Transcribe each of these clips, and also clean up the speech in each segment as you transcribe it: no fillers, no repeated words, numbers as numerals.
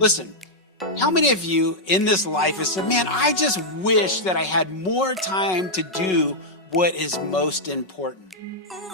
Listen, how many of you in this life have said, man, I just wish that I had more time to do what is most important?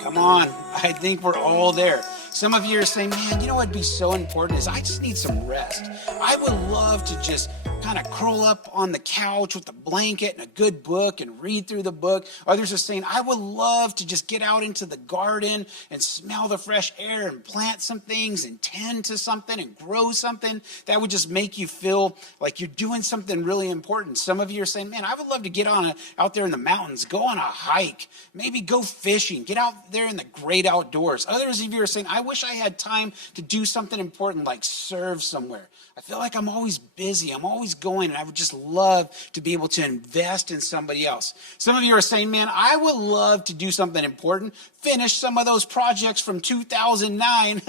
Come on, I think we're all there. Some of you are saying, man, you know what'd be so important is I just need some rest. I would love to just kind of curl up on the couch with a blanket and a good book and read through the book. Others are saying, I would love to just get out into the garden and smell the fresh air and plant some things and tend to something and grow something. That would just make you feel like you're doing something really important. Some of you are saying, man, I would love to get out there in the mountains, go on a hike, maybe go fishing, get out there in the great outdoors. Others of you are saying, I wish I had time to do something important like serve somewhere. I feel like I'm always busy. I'm always going, and I would just love to be able to invest in somebody else. Some of you are saying, man, I would love to do something important, finish some of those projects from 2009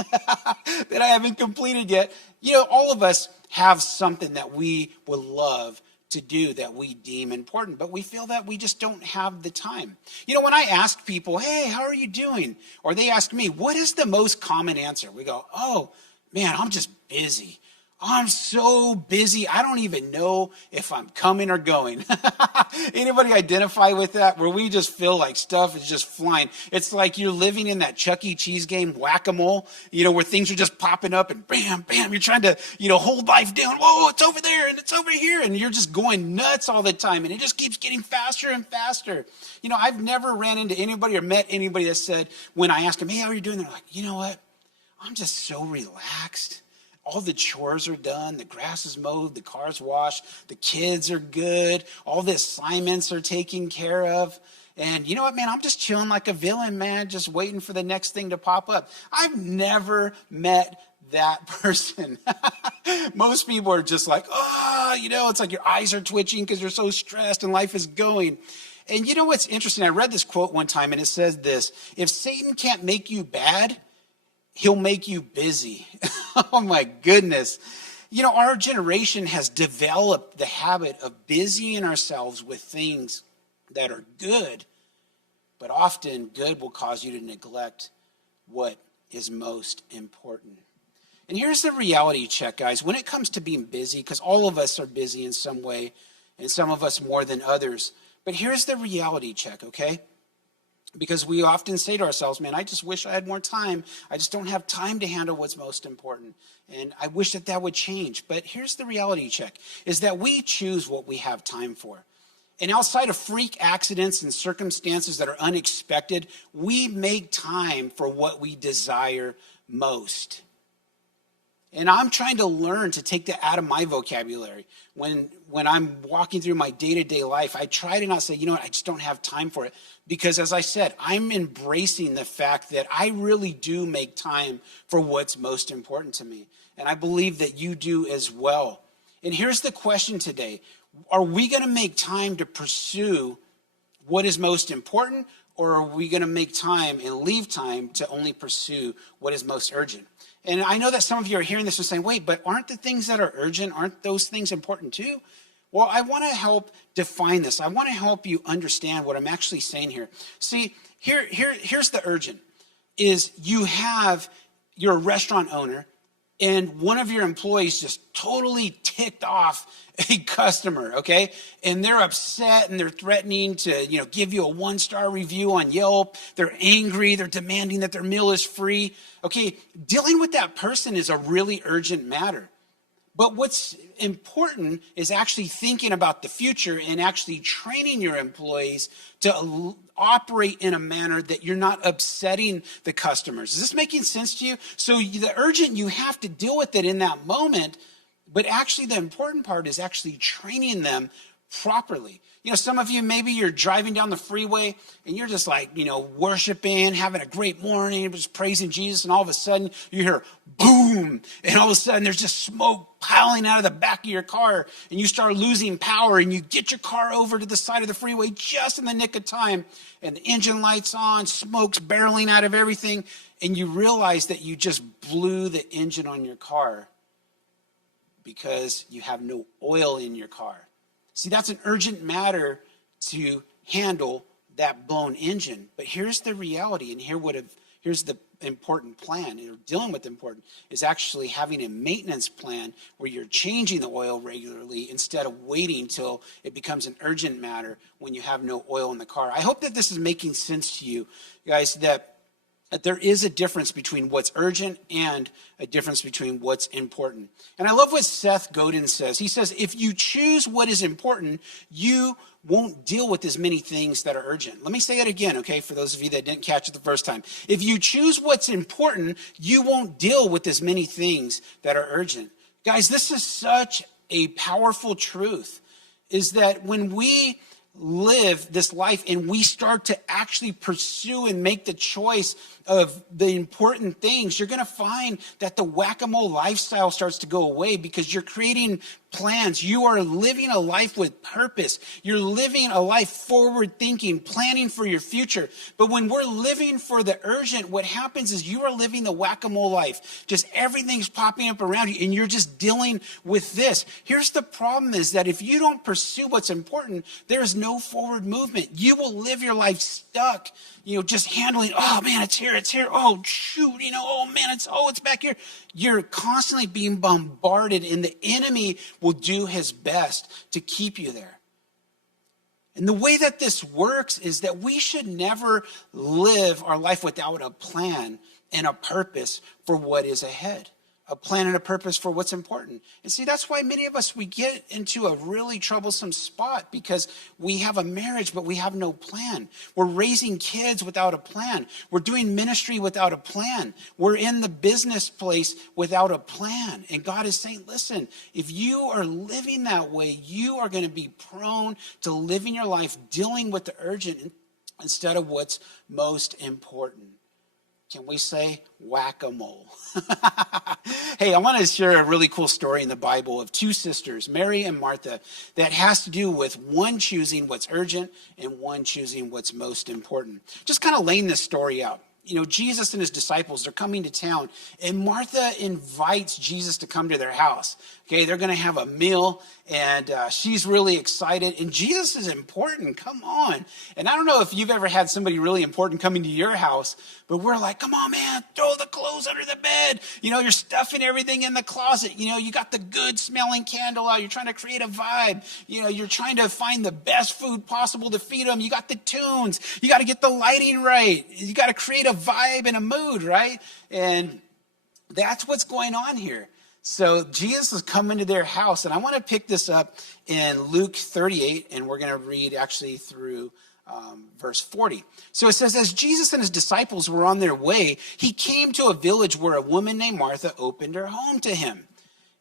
that I haven't completed yet. You know, all of us have something that we would love to do that we deem important, but we feel that we just don't have the time. You know, when I ask people, hey, how are you doing? Or they ask me, what is the most common answer? We go, oh, man, I'm just busy. I'm so busy, I don't even know if I'm coming or going. Anybody identify with that? Where we just feel like stuff is just flying. It's like you're living in that Chuck E. Cheese game, whack-a-mole, you know, where things are just popping up and bam, bam, you're trying to, you know, hold life down. Whoa, it's over there and it's over here. And you're just going nuts all the time. And it just keeps getting faster and faster. You know, I've never ran into anybody or met anybody that said, when I asked them, hey, how are you doing? They're like, you know what? I'm just so relaxed. All the chores are done, the grass is mowed, the car's washed, the kids are good, all the assignments are taken care of. And you know what, man, I'm just chilling like a villain, man, just waiting for the next thing to pop up. I've never met that person. Most people are just like, oh, you know, it's like your eyes are twitching because you're so stressed and life is going. And you know what's interesting? I read this quote one time and it says this: if Satan can't make you bad, he'll make you busy. Oh my goodness. You know, our generation has developed the habit of busying ourselves with things that are good, but often good will cause you to neglect what is most important. And here's the reality check, guys. When it comes to being busy, because all of us are busy in some way, and some of us more than others, but here's the reality check, okay? Because we often say to ourselves, man, I just wish I had more time. I just don't have time to handle what's most important. And I wish that that would change. But here's the reality check, is that we choose what we have time for. And outside of freak accidents and circumstances that are unexpected, we make time for what we desire most. And I'm trying to learn to take that out of my vocabulary. When I'm walking through my day-to-day life, I try to not say, you know what, I just don't have time for it. Because as I said, I'm embracing the fact that I really do make time for what's most important to me. And I believe that you do as well. And here's the question today. Are we going to make time to pursue what is most important? Or are we going to make time and leave time to only pursue what is most urgent? And I know that some of you are hearing this and saying, wait, but aren't the things that are urgent, aren't those things important too? Well, I want to help define this. I want to help you understand what I'm actually saying here. See, here's the urgent, is you're a restaurant owner, and one of your employees just totally ticked off a customer, okay? And they're upset and they're threatening to, you know, give you a 1-star review on Yelp. They're angry. They're demanding that their meal is free. Okay, dealing with that person is a really urgent matter. But what's important is actually thinking about the future and actually training your employees to operate in a manner that you're not upsetting the customers. Is this making sense to you? So the urgent, you have to deal with it in that moment, but actually the important part is actually training them properly. You know, some of you, maybe you're driving down the freeway and you're just like, you know, worshiping, having a great morning, just praising Jesus, and all of a sudden you hear boom, and all of a sudden there's just smoke piling out of the back of your car, and you start losing power, and you get your car over to the side of the freeway just in the nick of time, and the engine light's on, smoke's barreling out of everything, and you realize that you just blew the engine on your car because you have no oil in your car. See, that's an urgent matter to handle that blown engine. But here's the reality, and here's the important plan or dealing with important is actually having a maintenance plan where you're changing the oil regularly instead of waiting till it becomes an urgent matter when you have no oil in the car. I hope that this is making sense to you guys, that there is a difference between what's urgent and a difference between what's important. And I love what Seth Godin says. He says, if you choose what is important, you won't deal with as many things that are urgent. Let me say it again, okay, for those of you that didn't catch it the first time. If you choose what's important, you won't deal with as many things that are urgent. Guys, this is such a powerful truth, is that when we live this life and we start to actually pursue and make the choice of the important things, you're going to find that the whack-a-mole lifestyle starts to go away because you're creating plans. You are living a life with purpose. You're living a life forward thinking, planning for your future. But when we're living for the urgent, what happens is you are living the whack-a-mole life. Just everything's popping up around you and you're just dealing with this. Here's the problem, is that if you don't pursue what's important, there is no forward movement. You will live your life stuck, just handling, oh man, it's here. Oh shoot, oh man, it's back here. You're constantly being bombarded and the enemy will do his best to keep you there. And the way that this works is that we should never live our life without a plan and a purpose for what is ahead. A plan and a purpose for what's important. And see, that's why many of us, we get into a really troublesome spot, because we have a marriage, but we have no plan. We're raising kids without a plan. We're doing ministry without a plan. We're in the business place without a plan. And God is saying, listen, if you are living that way, you are going to be prone to living your life dealing with the urgent instead of what's most important. Can we say whack-a-mole? Hey, I want to share a really cool story in the Bible of two sisters, Mary and Martha, that has to do with one choosing what's urgent and one choosing what's most important. Just kind of laying this story out. Jesus and his disciples, they're coming to town, and Martha invites Jesus to come to their house. Okay, they're going to have a meal, and she's really excited. And Jesus is important. Come on. And I don't know if you've ever had somebody really important coming to your house, but we're like, come on, man, throw the clothes under the bed. You're stuffing everything in the closet. You got the good smelling candle out. You're trying to create a vibe. You're trying to find the best food possible to feed them. You got the tunes. You got to get the lighting right. You got to create a vibe and a mood, right? And that's what's going on here. So Jesus is coming to their house, and I want to pick this up in Luke 38, and we're going to read actually through verse 40. So it says, as Jesus and his disciples were on their way, he came to a village where a woman named Martha opened her home to him.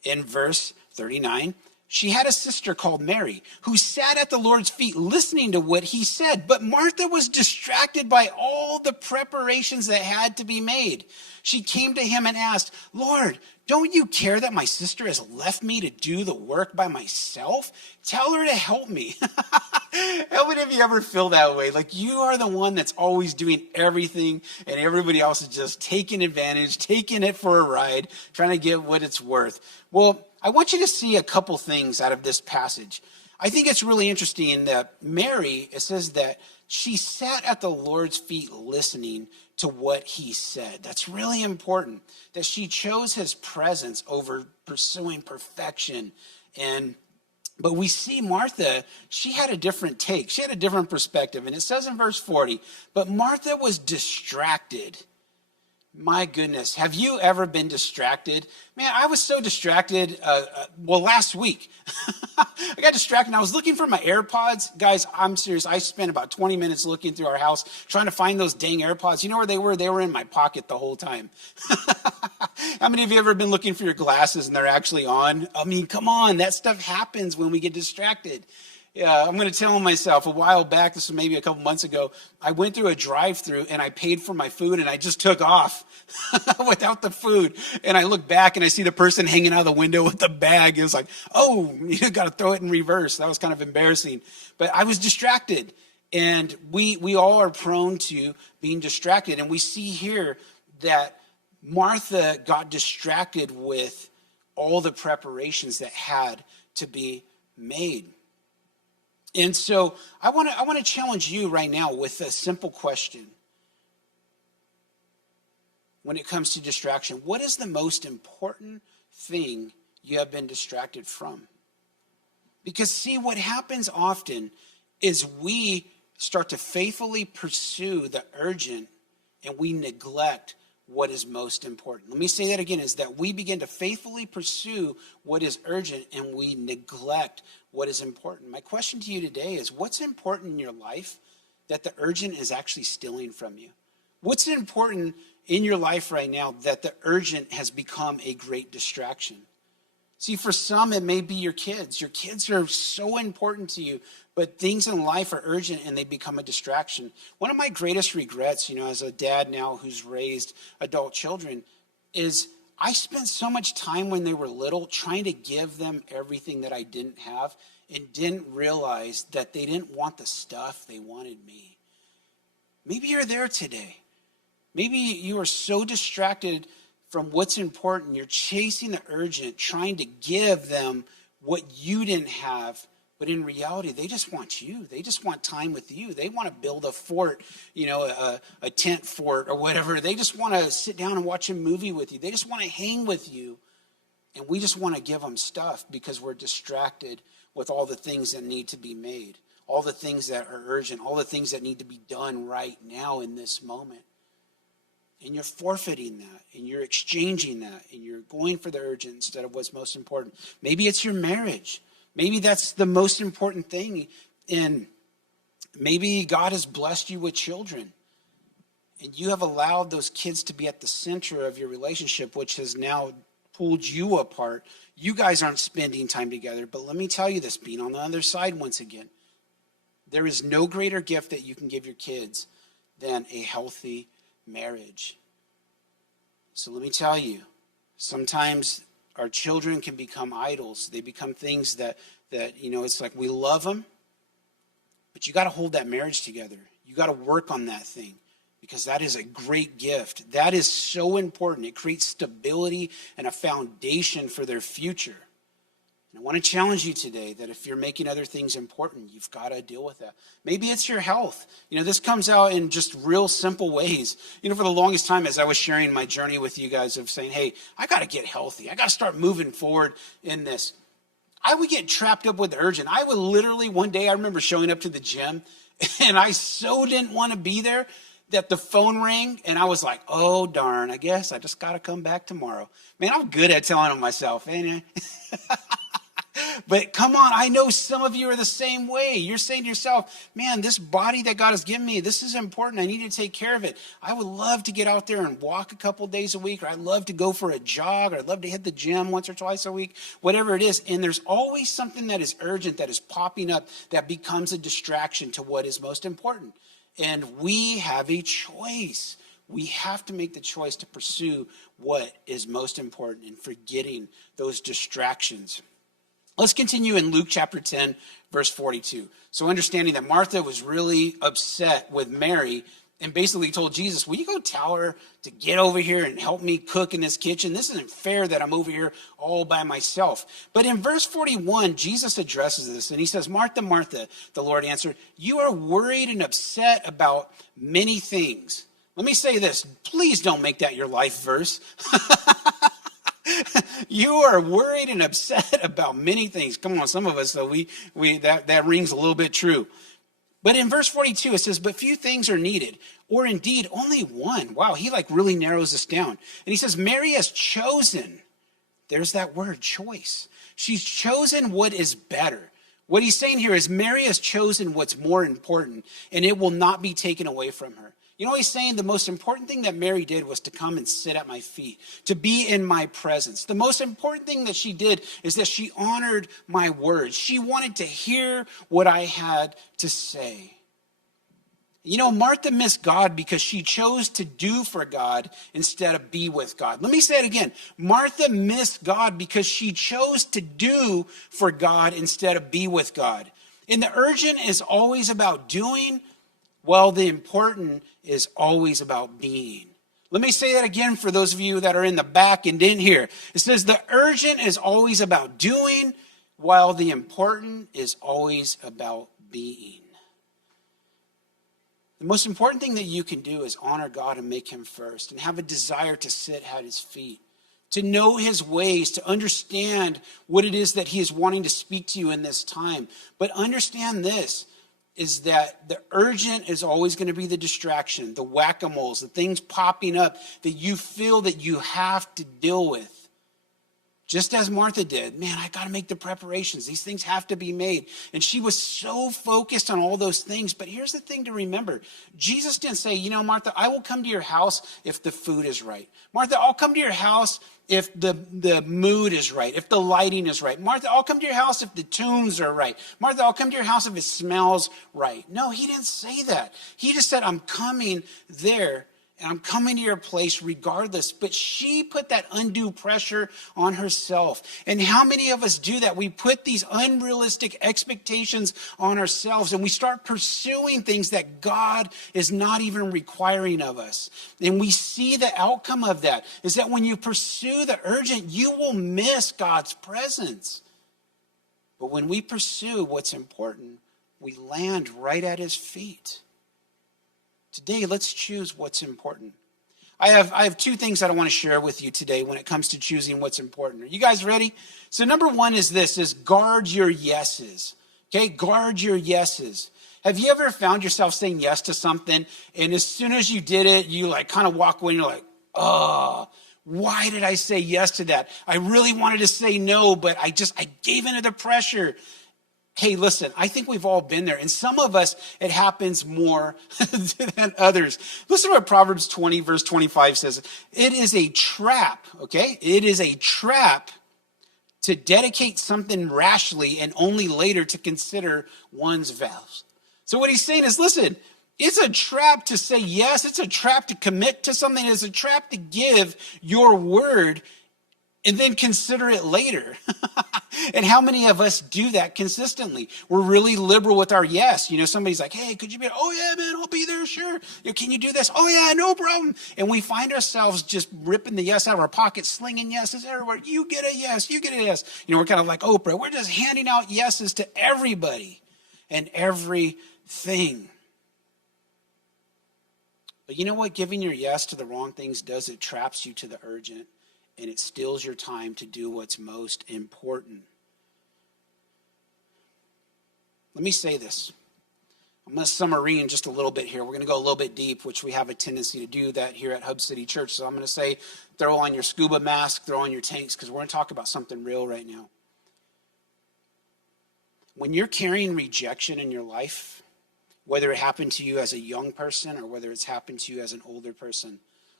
In verse 39, she had a sister called Mary who sat at the Lord's feet listening to what he said. But Martha was distracted by all the preparations that had to be made. She came to him and asked, Lord, don't you care that my sister has left me to do the work by myself? Tell her to help me. How many of you ever feel that way? Like you are the one that's always doing everything and everybody else is just taking advantage, taking it for a ride, trying to get what it's worth. Well, I want you to see a couple things out of this passage. I think it's really interesting that Mary, it says that she sat at the Lord's feet listening to what he said. That's really important, that she chose his presence over pursuing perfection. But we see Martha, she had a different take. She had a different perspective. And it says in verse 40, but Martha was distracted. My goodness, have you ever been distracted? Man, I was so distracted, last week. I got distracted and I was looking for my AirPods. Guys, I'm serious. I spent about 20 minutes looking through our house trying to find those dang AirPods. You know where they were? They were in my pocket the whole time. How many of you ever been looking for your glasses and they're actually on? I mean, come on, that stuff happens when we get distracted. Yeah, I'm going to tell myself a while back, this was maybe a couple months ago, I went through a drive-through and I paid for my food and I just took off without the food. And I look back and I see the person hanging out of the window with the bag. It was like, oh, you got to throw it in reverse. That was kind of embarrassing. But I was distracted. And we all are prone to being distracted. And we see here that Martha got distracted with all the preparations that had to be made. And so I want to challenge you right now with a simple question. when it comes to distraction? What is the most important thing you have been distracted from? Because see, what happens often is we start to faithfully pursue the urgent and we neglect what is most important. Let me say that again, is that we begin to faithfully pursue what is urgent and we neglect what is important. My question to you today is, what's important in your life that the urgent is actually stealing from you? What's important in your life right now that the urgent has become a great distraction? See, for some, it may be your kids. Your kids are so important to you, but things in life are urgent and they become a distraction. One of my greatest regrets, as a dad now who's raised adult children, is I spent so much time when they were little trying to give them everything that I didn't have and didn't realize that they didn't want the stuff, they wanted me. Maybe you're there today. Maybe you are so distracted from what's important. You're chasing the urgent, trying to give them what you didn't have. But in reality, they just want you. They just want time with you. They want to build a fort, a tent fort or whatever. They just want to sit down and watch a movie with you. They just want to hang with you. And we just want to give them stuff because we're distracted with all the things that need to be made, all the things that are urgent, all the things that need to be done right now in this moment. And you're forfeiting that, and you're exchanging that, and you're going for the urgent instead of what's most important. Maybe it's your marriage. Maybe that's the most important thing. And maybe God has blessed you with children, and you have allowed those kids to be at the center of your relationship, which has now pulled you apart. You guys aren't spending time together, but let me tell you this, being on the other side once again, there is no greater gift that you can give your kids than a healthy marriage. So let me tell you, sometimes our children can become idols. They become things that it's like we love them, but you got to hold that marriage together. You got to work on that thing because that is a great gift. That is so important. It creates stability and a foundation for their future. I want to challenge you today that if you're making other things important, you've got to deal with that. Maybe it's your health. This comes out in just real simple ways. For the longest time, as I was sharing my journey with you guys of saying, hey, I got to get healthy. I got to start moving forward in this. I would get trapped up with the urgent. I would literally, one day, I remember showing up to the gym and I so didn't want to be there that the phone rang and I was like, oh, darn, I guess I just got to come back tomorrow. Man, I'm good at telling on myself, ain't I? But come on, I know some of you are the same way. You're saying to yourself, man, this body that God has given me, this is important. I need to take care of it. I would love to get out there and walk a couple days a week, or I'd love to go for a jog, or I'd love to hit the gym once or twice a week, whatever it is. And there's always something that is urgent that is popping up that becomes a distraction to what is most important. And we have a choice. We have to make the choice to pursue what is most important and forgetting those distractions. Let's continue in Luke chapter 10, verse 42. So understanding that Martha was really upset with Mary and basically told Jesus, will you go tell her to get over here and help me cook in this kitchen? This isn't fair that I'm over here all by myself. But in verse 41, Jesus addresses this and he says, Martha, Martha, the Lord answered, you are worried and upset about many things. Let me say this, please don't make that your life verse. You are worried and upset about many things. Come on, some of us, though, that rings a little bit true. But in verse 42, it says, but few things are needed, or indeed only one. Wow, he really narrows this down. And he says, Mary has chosen. There's that word, choice. She's chosen what is better. What he's saying here is Mary has chosen what's more important, and it will not be taken away from her. He's saying the most important thing that Mary did was to come and sit at my feet, to be in my presence. The most important thing that she did is that she honored my words. She wanted to hear what I had to say. Martha missed God because she chose to do for God instead of be with God. Let me say it again. Martha missed God because she chose to do for God instead of be with God. And the urgent is always about doing, while the important is always about being. Let me say that again for those of you that are in the back and didn't hear. It says the urgent is always about doing, while the important is always about being. The most important thing that you can do is honor God and make him first and have a desire to sit at his feet, to know his ways, to understand what it is that he is wanting to speak to you in this time. But understand this, is that the urgent is always going to be the distraction, the whack-a-moles, the things popping up that you feel that you have to deal with. Just as Martha did, man, I got to make the preparations. These things have to be made. And she was so focused on all those things. But here's the thing to remember. Jesus didn't say, Martha, I will come to your house if the food is right. Martha, I'll come to your house if the mood is right, if the lighting is right. Martha, I'll come to your house if the tunes are right. Martha, I'll come to your house if it smells right. No, he didn't say that. He just said, I'm coming there. And I'm coming to your place regardless. But she put that undue pressure on herself. And how many of us do that? We put these unrealistic expectations on ourselves and we start pursuing things that God is not even requiring of us. And we see the outcome of that is that when you pursue the urgent, you will miss God's presence. But when we pursue what's important, we land right at his feet. Today, let's choose what's important. I have two things that I want to share with you today when it comes to choosing what's important. Are you guys ready? So number one is this, is guard your yeses. Okay, guard your yeses. Have you ever found yourself saying yes to something, and as soon as you did it, you like kind of walk away and you're like, oh, why did I say yes to that? I really wanted to say no, but I gave into the pressure. Hey, listen, I think we've all been there. And some of us, it happens more than others. Listen to what Proverbs 20, verse 25 says. It is a trap, okay? It is a trap to dedicate something rashly and only later to consider one's vows. So what he's saying is, listen, it's a trap to say yes. It's a trap to commit to something. It's a trap to give your word and then consider it later. And how many of us do that consistently? We're really liberal with our yes. Somebody's like, hey, could you be, oh yeah, man, I'll be there, sure. Can you do this? Oh yeah, no problem. And we find ourselves just ripping the yes out of our pockets, slinging yeses everywhere. You get a yes, you get a yes. We're kind of like Oprah. We're just handing out yeses to everybody and everything. But you know what? Giving your yes to the wrong things does, it traps you to the urgent. And it steals your time to do what's most important. Let me say this. I'm going to submarine just a little bit here. We're going to go a little bit deep, which we have a tendency to do that here at Hub City Church. So I'm going to say, throw on your scuba mask, throw on your tanks, because we're going to talk about something real right now. When you're carrying rejection in your life, whether it happened to you as a young person or whether it's happened to you as an older person,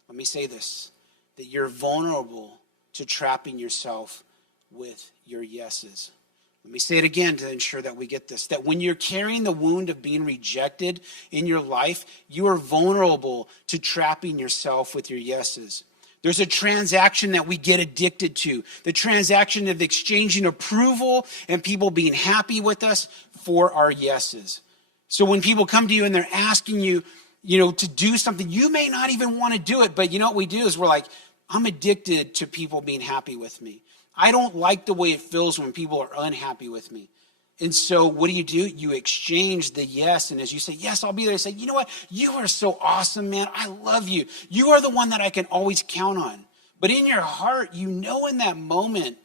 let me say this. That you're vulnerable to trapping yourself with your yeses. Let me say it again to ensure that we get this. That when you're carrying the wound of being rejected in your life, you are vulnerable to trapping yourself with your yeses. There's a transaction that we get addicted to. The transaction of exchanging approval and people being happy with us for our yeses. So when people come to you and they're asking you, to do something, you may not even want to do it, but what we do is we're like, I'm addicted to people being happy with me. I don't like the way it feels when people are unhappy with me. And so what do? You exchange the yes. And as you say, yes, I'll be there. You say, you know what? You are so awesome, man. I love you. You are the one that I can always count on. But in your heart, in that moment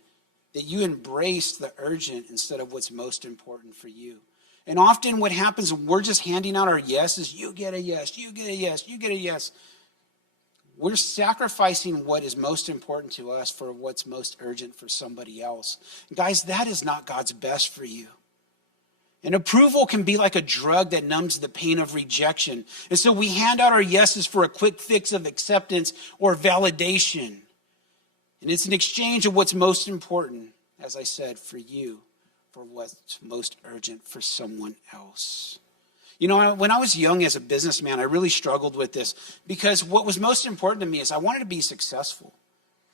that you embrace the urgent instead of what's most important for you. And often what happens when we're just handing out our yeses, you get a yes, you get a yes, you get a yes. We're sacrificing what is most important to us for what's most urgent for somebody else. Guys, that is not God's best for you. And approval can be like a drug that numbs the pain of rejection. And so we hand out our yeses for a quick fix of acceptance or validation. And it's an exchange of what's most important, as I said, for you, for what's most urgent for someone else. When I was young as a businessman, I really struggled with this because what was most important to me is I wanted to be successful.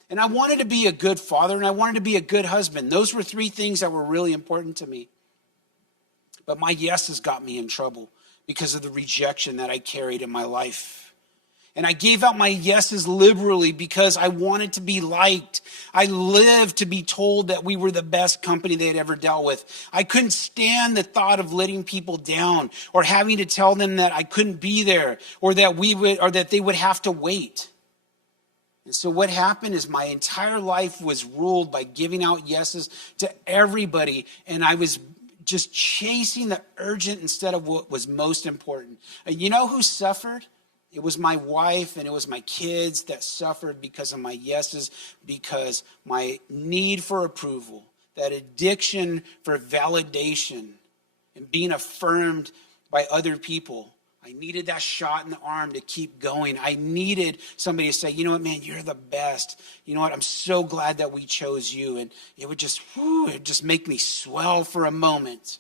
And I wanted to be a good father and I wanted to be a good husband. Those were three things that were really important to me. But my yeses got me in trouble because of the rejection that I carried in my life. And I gave out my yeses liberally because I wanted to be liked. I lived to be told that we were the best company they had ever dealt with. I couldn't stand the thought of letting people down or having to tell them that I couldn't be there or that they would have to wait. And so what happened is my entire life was ruled by giving out yeses to everybody, and I was just chasing the urgent instead of what was most important. And you know who suffered? It was my wife and it was my kids that suffered because of my yeses, because my need for approval, that addiction for validation and being affirmed by other people. I needed that shot in the arm to keep going. I needed somebody to say, you know what, man, you're the best. You know what, I'm so glad that we chose you. And it would just make me swell for a moment.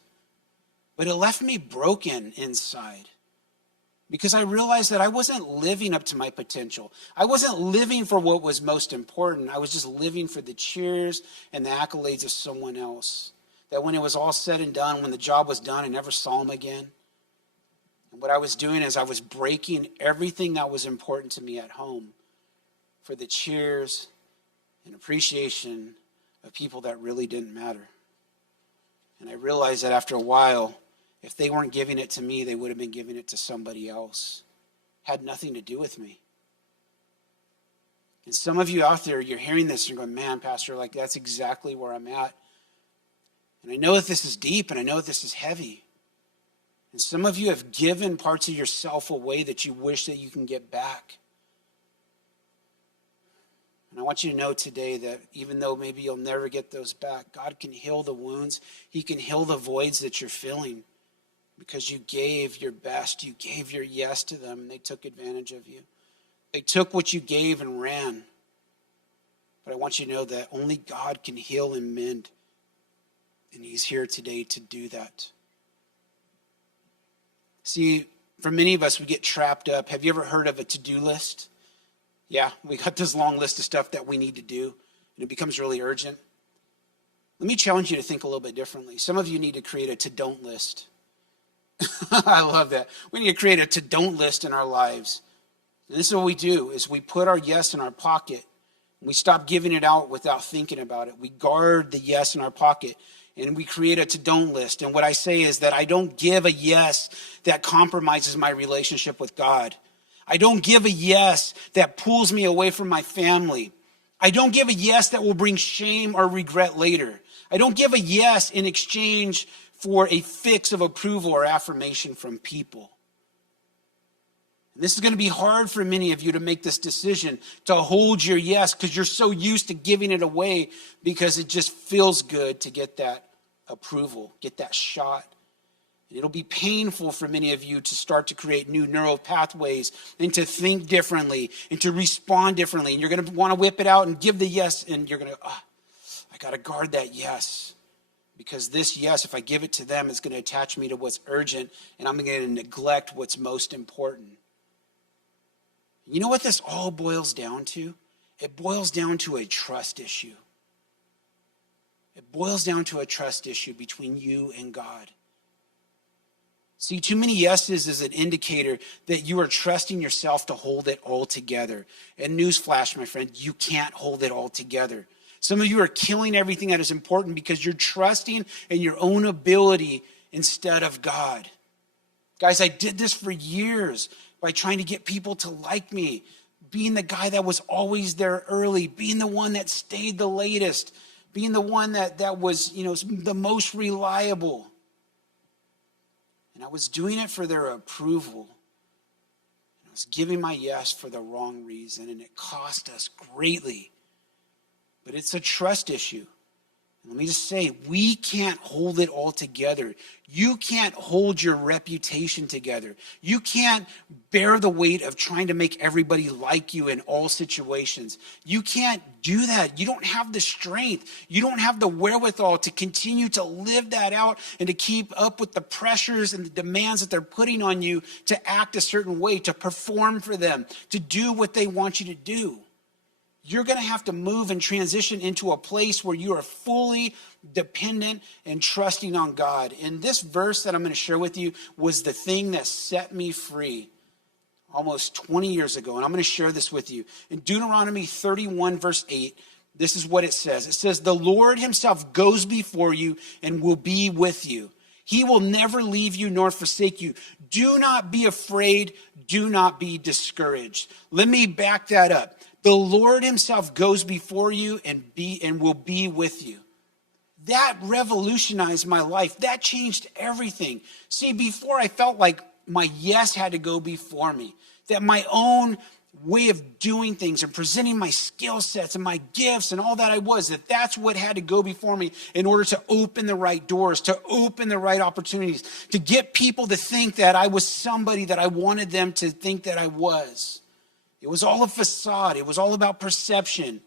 But it left me broken inside. Because I realized that I wasn't living up to my potential. I wasn't living for what was most important. I was just living for the cheers and the accolades of someone else. That when it was all said and done, when the job was done, I never saw him again. And what I was doing is I was breaking everything that was important to me at home for the cheers and appreciation of people that really didn't matter. And I realized that after a while, if they weren't giving it to me, they would have been giving it to somebody else. It had nothing to do with me. And some of you out there, you're hearing this and you're going, man, Pastor, like that's exactly where I'm at. And I know that this is deep and I know that this is heavy. And some of you have given parts of yourself away that you wish that you can get back. And I want you to know today that even though maybe you'll never get those back, God can heal the wounds. He can heal the voids that you're feeling. Because you gave your best, you gave your yes to them, and they took advantage of you. They took what you gave and ran. But I want you to know that only God can heal and mend. And he's here today to do that. See, for many of us, we get trapped up. Have you ever heard of a to-do list? Yeah, we got this long list of stuff that we need to do, and it becomes really urgent. Let me challenge you to think a little bit differently. Some of you need to create a to-don't list. I love that. We need to create a to-don't list in our lives. And this is what we do, is we put our yes in our pocket. And we stop giving it out without thinking about it. We guard the yes in our pocket. And we create a to-don't list. And what I say is that I don't give a yes that compromises my relationship with God. I don't give a yes that pulls me away from my family. I don't give a yes that will bring shame or regret later. I don't give a yes in exchange for a fix of approval or affirmation from people. And this is going to be hard for many of you to make this decision to hold your yes because you're so used to giving it away because it just feels good to get that approval, get that shot. And it'll be painful for many of you to start to create new neural pathways and to think differently and to respond differently. And you're going to want to whip it out and give the yes, and you're going to, I got to guard that yes. Because this yes, if I give it to them, it's going to attach me to what's urgent, and I'm going to neglect what's most important. You know what this all boils down to? It boils down to a trust issue. It boils down to a trust issue between you and God. See, too many yeses is an indicator that you are trusting yourself to hold it all together. And newsflash, my friend, you can't hold it all together. Some of you are killing everything that is important because you're trusting in your own ability instead of God. Guys, I did this for years by trying to get people to like me, being the guy that was always there early, being the one that stayed the latest, being the one that was, the most reliable. And I was doing it for their approval. I was giving my yes for the wrong reason, and it cost us greatly. But it's a trust issue. And let me just say, we can't hold it all together. You can't hold your reputation together. You can't bear the weight of trying to make everybody like you in all situations. You can't do that. You don't have the strength. You don't have the wherewithal to continue to live that out and to keep up with the pressures and the demands that they're putting on you to act a certain way, to perform for them, to do what they want you to do. You're going to have to move and transition into a place where you are fully dependent and trusting on God. And this verse that I'm going to share with you was the thing that set me free almost 20 years ago, and I'm going to share this with you. In Deuteronomy 31, verse 8, this is what it says. It says, the Lord himself goes before you and will be with you. He will never leave you nor forsake you. Do not be afraid. Do not be discouraged. Let me back that up. The Lord himself goes before you and will be with you. That revolutionized my life. That changed everything. See, before I felt like my yes had to go before me, that my own way of doing things and presenting my skill sets and my gifts and all that that's what had to go before me in order to open the right doors, to open the right opportunities, to get people to think that I was somebody that I wanted them to think that I was. It was all a facade. It was all about perception.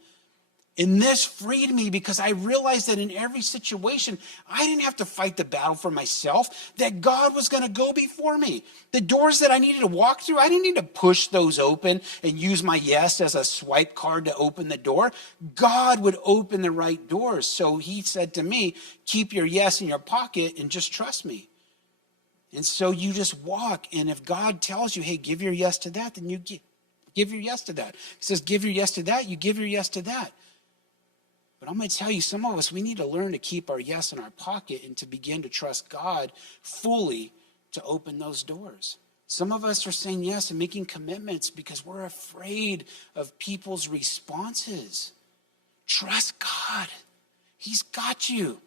And this freed me because I realized that in every situation, I didn't have to fight the battle for myself, that God was going to go before me. The doors that I needed to walk through, I didn't need to push those open and use my yes as a swipe card to open the door. God would open the right doors. So he said to me, keep your yes in your pocket and just trust me. And so you just walk. And if God tells you, hey, give your yes to that, then you give your yes to that. He says, give your yes to that, you give your yes to that. But I'm going to tell you, some of us, we need to learn to keep our yes in our pocket and to begin to trust God fully to open those doors. Some of us are saying yes and making commitments because we're afraid of people's responses. Trust God. He's got you.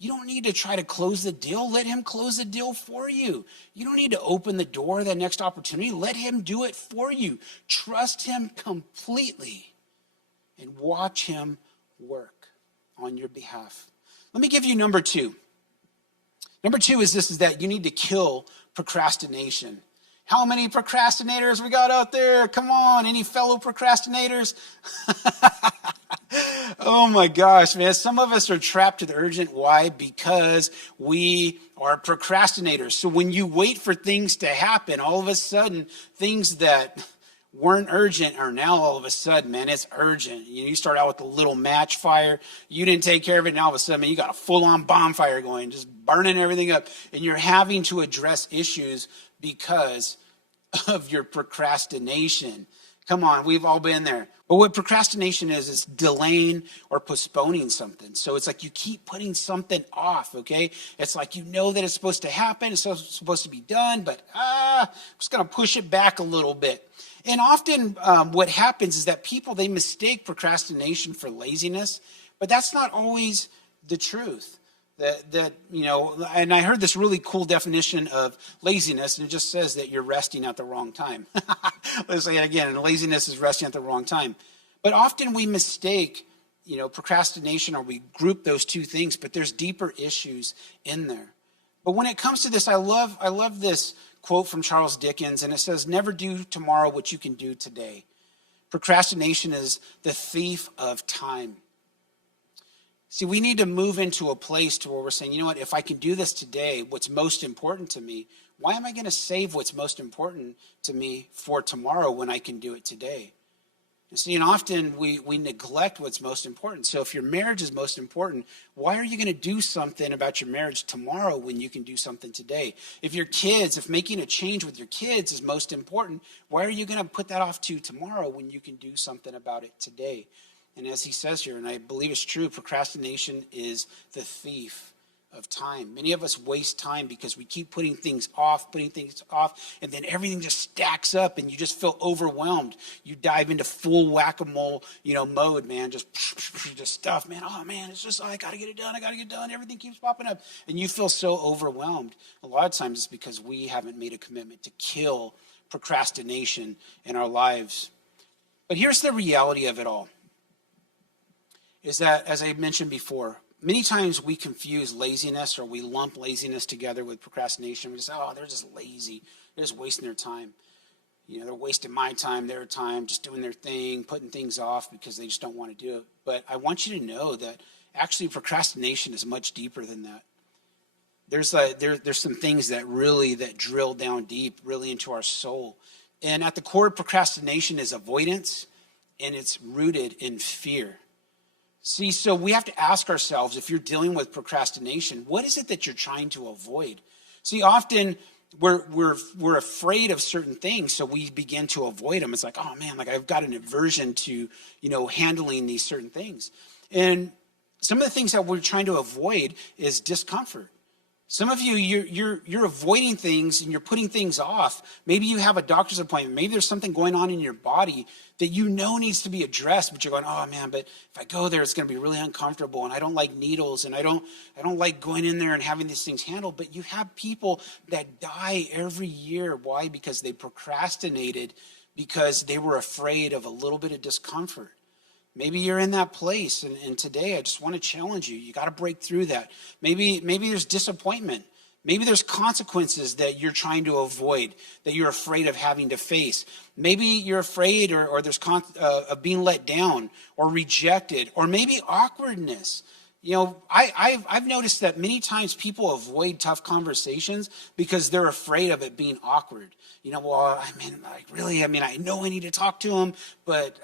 You don't need to try to close the deal. Let him close the deal for you. You don't need to open the door, that next opportunity. Let him do it for you. Trust him completely and watch him work on your behalf. Let me give you number two. Number two is that you need to kill procrastination. How many procrastinators we got out there? Come on, any fellow procrastinators? Oh my gosh, man. Some of us are trapped to the urgent. Why? Because we are procrastinators. So when you wait for things to happen, all of a sudden, things that weren't urgent are now all of a sudden, man, it's urgent. You start out with a little match fire. You didn't take care of it. And all of a sudden, man, you got a full-on bonfire going, just burning everything up. And you're having to address issues because of your procrastination. Come on, we've all been there. But what procrastination is delaying or postponing something. So it's like you keep putting something off, okay? It's like you know that it's supposed to happen, it's supposed to be done, but I'm just going to push it back a little bit. And often what happens is that people, they mistake procrastination for laziness, but that's not always the truth. And I heard this really cool definition of laziness, and it just says that you're resting at the wrong time. Let's say it again, and laziness is resting at the wrong time. But often we mistake, procrastination, or we group those two things, but there's deeper issues in there. But when it comes to this, I love this quote from Charles Dickens, and it says, never do tomorrow what you can do today. Procrastination is the thief of time. See, we need to move into a place to where we're saying, you know what, if I can do this today, what's most important to me, why am I going to save what's most important to me for tomorrow when I can do it today? And see, and often we neglect what's most important. So if your marriage is most important, why are you going to do something about your marriage tomorrow when you can do something today? If making a change with your kids is most important, why are you going to put that off to tomorrow when you can do something about it today? And as he says here, and I believe it's true, procrastination is the thief of time. Many of us waste time because we keep putting things off, and then everything just stacks up and you just feel overwhelmed. You dive into full whack-a-mole, mode, man, just stuff, man. Oh man, it's just, I gotta get it done. Everything keeps popping up. And you feel so overwhelmed. A lot of times it's because we haven't made a commitment to kill procrastination in our lives. But here's the reality of it all. Is that, as I mentioned before, many times we confuse laziness, or we lump laziness together with procrastination. We just say, they're just lazy. They're just wasting their time. They're wasting my time, their time, just doing their thing, putting things off because they just don't want to do it. But I want you to know that actually procrastination is much deeper than that. There's some things that drill down deep, really into our soul. And at the core of procrastination is avoidance, and it's rooted in fear. See, so we have to ask ourselves, if you're dealing with procrastination, what is it that you're trying to avoid? See, often we're afraid of certain things, so we begin to avoid them. It's like, oh man, like I've got an aversion to, handling these certain things. And some of the things that we're trying to avoid is discomfort. Some of you, you're avoiding things and you're putting things off. Maybe you have a doctor's appointment. Maybe there's something going on in your body that needs to be addressed, but you're going, oh man, but if I go there, it's going to be really uncomfortable, and I don't like needles, and I don't like going in there and having these things handled. But you have people that die every year. Why? Because they procrastinated, because they were afraid of a little bit of discomfort. Maybe you're in that place, and today I just want to challenge you. You got to break through that. Maybe there's disappointment. Maybe there's consequences that you're trying to avoid, that you're afraid of having to face. Maybe you're afraid or there's of being let down or rejected, or maybe awkwardness. I've noticed that many times people avoid tough conversations because they're afraid of it being awkward. I know I need to talk to them, but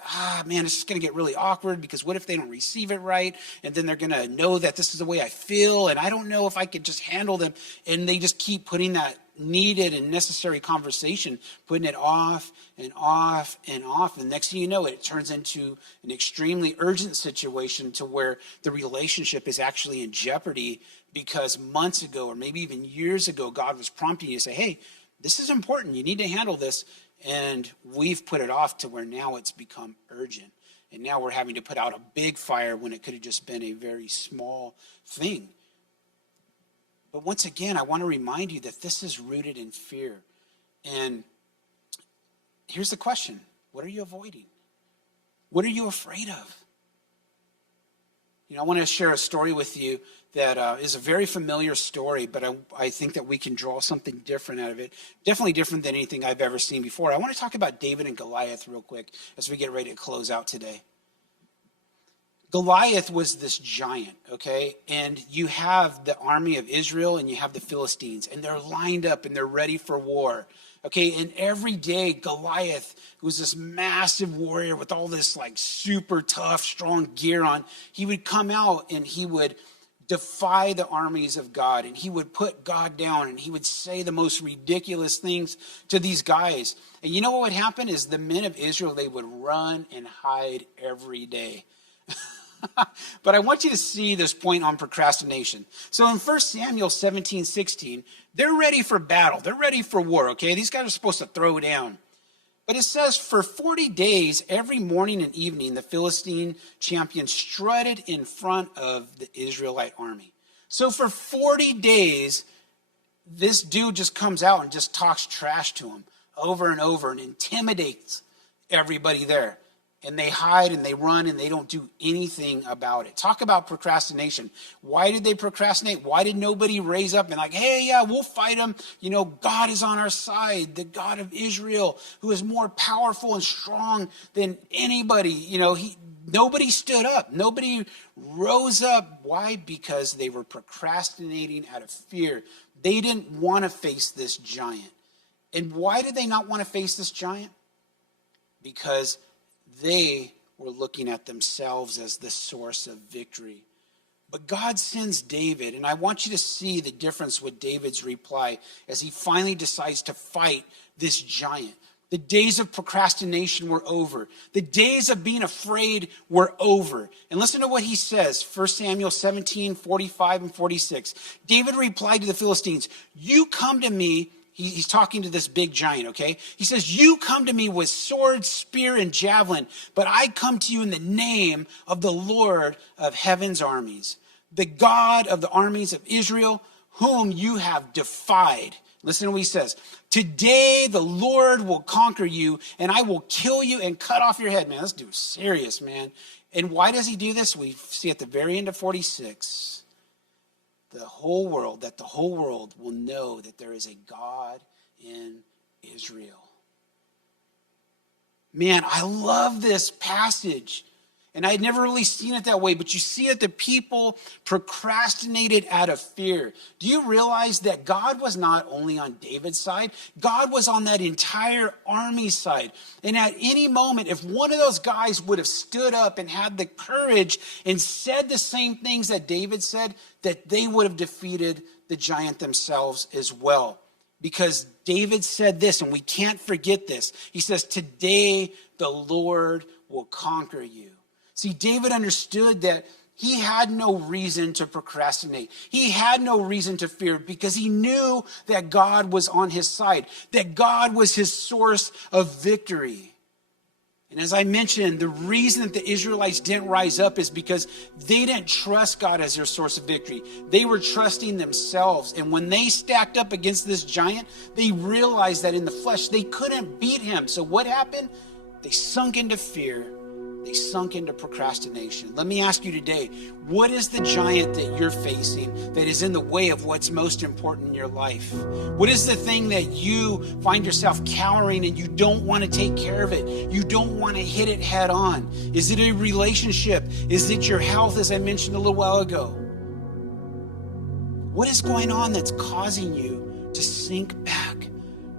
it's just going to get really awkward, because what if they don't receive it right? And then they're going to know that this is the way I feel, and I don't know if I could just handle them. And they just keep putting that needed and necessary conversation, putting it off and off and off. And next thing you know, it turns into an extremely urgent situation to where the relationship is actually in jeopardy, because months ago, or maybe even years ago, God was prompting you to say, hey, this is important. You need to handle this. And we've put it off to where now it's become urgent. And now we're having to put out a big fire when it could have just been a very small thing. But once again, I want to remind you that this is rooted in fear. And here's the question. What are you avoiding? What are you afraid of? I want to share a story with you that is a very familiar story, but I think that we can draw something different out of it. Definitely different than anything I've ever seen before. I want to talk about David and Goliath real quick as we get ready to close out today. Goliath was this giant, okay? And you have the army of Israel and you have the Philistines, and they're lined up and they're ready for war. Okay, and every day Goliath, who was this massive warrior with all this like super tough, strong gear on, he would come out and he would defy the armies of God, and he would put God down, and he would say the most ridiculous things to these guys. And you know what would happen is the men of Israel, they would run and hide every day. But I want you to see this point on procrastination. So in 1 Samuel 17:16, they're ready for battle. They're ready for war, okay? These guys are supposed to throw down. But it says, for 40 days, every morning and evening, the Philistine champion strutted in front of the Israelite army. So for 40 days, this dude just comes out and just talks trash to him over and over and intimidates everybody there. And they hide and they run and they don't do anything about it. Talk about procrastination. Why did they procrastinate? Why did nobody raise up and like, hey, yeah, we'll fight them. God is on our side. The God of Israel, who is more powerful and strong than anybody. Nobody stood up. Nobody rose up. Why? Because they were procrastinating out of fear. They didn't want to face this giant. And why did they not want to face this giant? Because they were looking at themselves as the source of victory. But God sends David, and I want you to see the difference with David's reply as he finally decides to fight this giant. The days of procrastination were over. The days of being afraid were over. And listen to what he says, 1 Samuel 17:45 and 46. David replied to the Philistines, you come to me. He's talking to this big giant, okay? He says, you come to me with sword, spear, and javelin, but I come to you in the name of the Lord of heaven's armies, the God of the armies of Israel, whom you have defied. Listen to what he says. Today the Lord will conquer you, and I will kill you and cut off your head. Man, this dude's serious, man. And why does he do this? We see at the very end of 46. The whole world will know that there is a God in Israel. Man, I love this passage. And I had never really seen it that way, but you see that the people procrastinated out of fear. Do you realize that God was not only on David's side, God was on that entire army side. And at any moment, if one of those guys would have stood up and had the courage and said the same things that David said, that they would have defeated the giant themselves as well. Because David said this, and we can't forget this. He says, today the Lord will conquer you. See, David understood that he had no reason to procrastinate. He had no reason to fear because he knew that God was on his side, that God was his source of victory. And as I mentioned, the reason that the Israelites didn't rise up is because they didn't trust God as their source of victory. They were trusting themselves. And when they stacked up against this giant, they realized that in the flesh, they couldn't beat him. So what happened? They sunk into fear. They sunk into procrastination. Let me ask you today, what is the giant that you're facing that is in the way of what's most important in your life? What is the thing that you find yourself cowering and you don't want to take care of it? You don't want to hit it head on. Is it a relationship? Is it your health, as I mentioned a little while ago? What is going on that's causing you to sink back,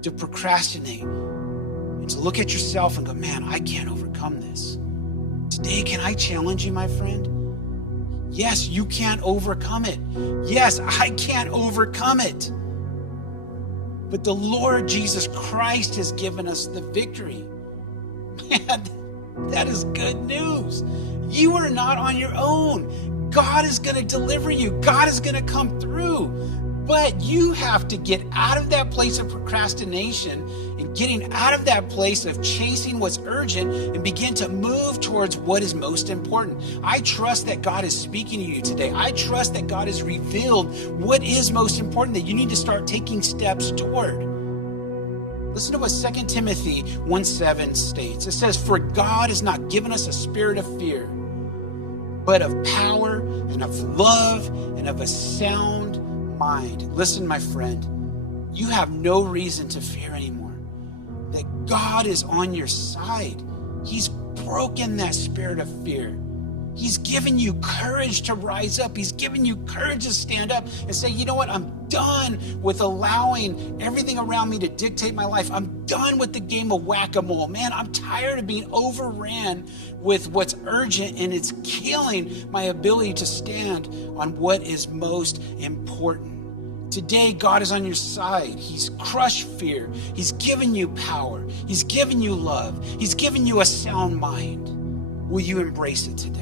to procrastinate, and to look at yourself and go, man, I can't overcome this? Today, can I challenge you, my friend? Yes, you can't overcome it. Yes, I can't overcome it. But the Lord Jesus Christ has given us the victory. Man, that is good news. You are not on your own. God is going to deliver you. God is going to come through. But you have to get out of that place of procrastination and getting out of that place of chasing what's urgent and begin to move towards what is most important. I trust that God is speaking to you today. I trust that God has revealed what is most important that you need to start taking steps toward. Listen to what 2 Timothy 1:7 states. It says, for God has not given us a spirit of fear, but of power and of love and of a sound mind. Listen, my friend, you have no reason to fear anymore. That God is on your side. He's broken that spirit of fear. He's given you courage to rise up. He's given you courage to stand up and say, you know what? I'm done with allowing everything around me to dictate my life. I'm done with the game of whack-a-mole. Man, I'm tired of being overran with what's urgent, and it's killing my ability to stand on what is most important. Today, God is on your side. He's crushed fear. He's given you power. He's given you love. He's given you a sound mind. Will you embrace it today?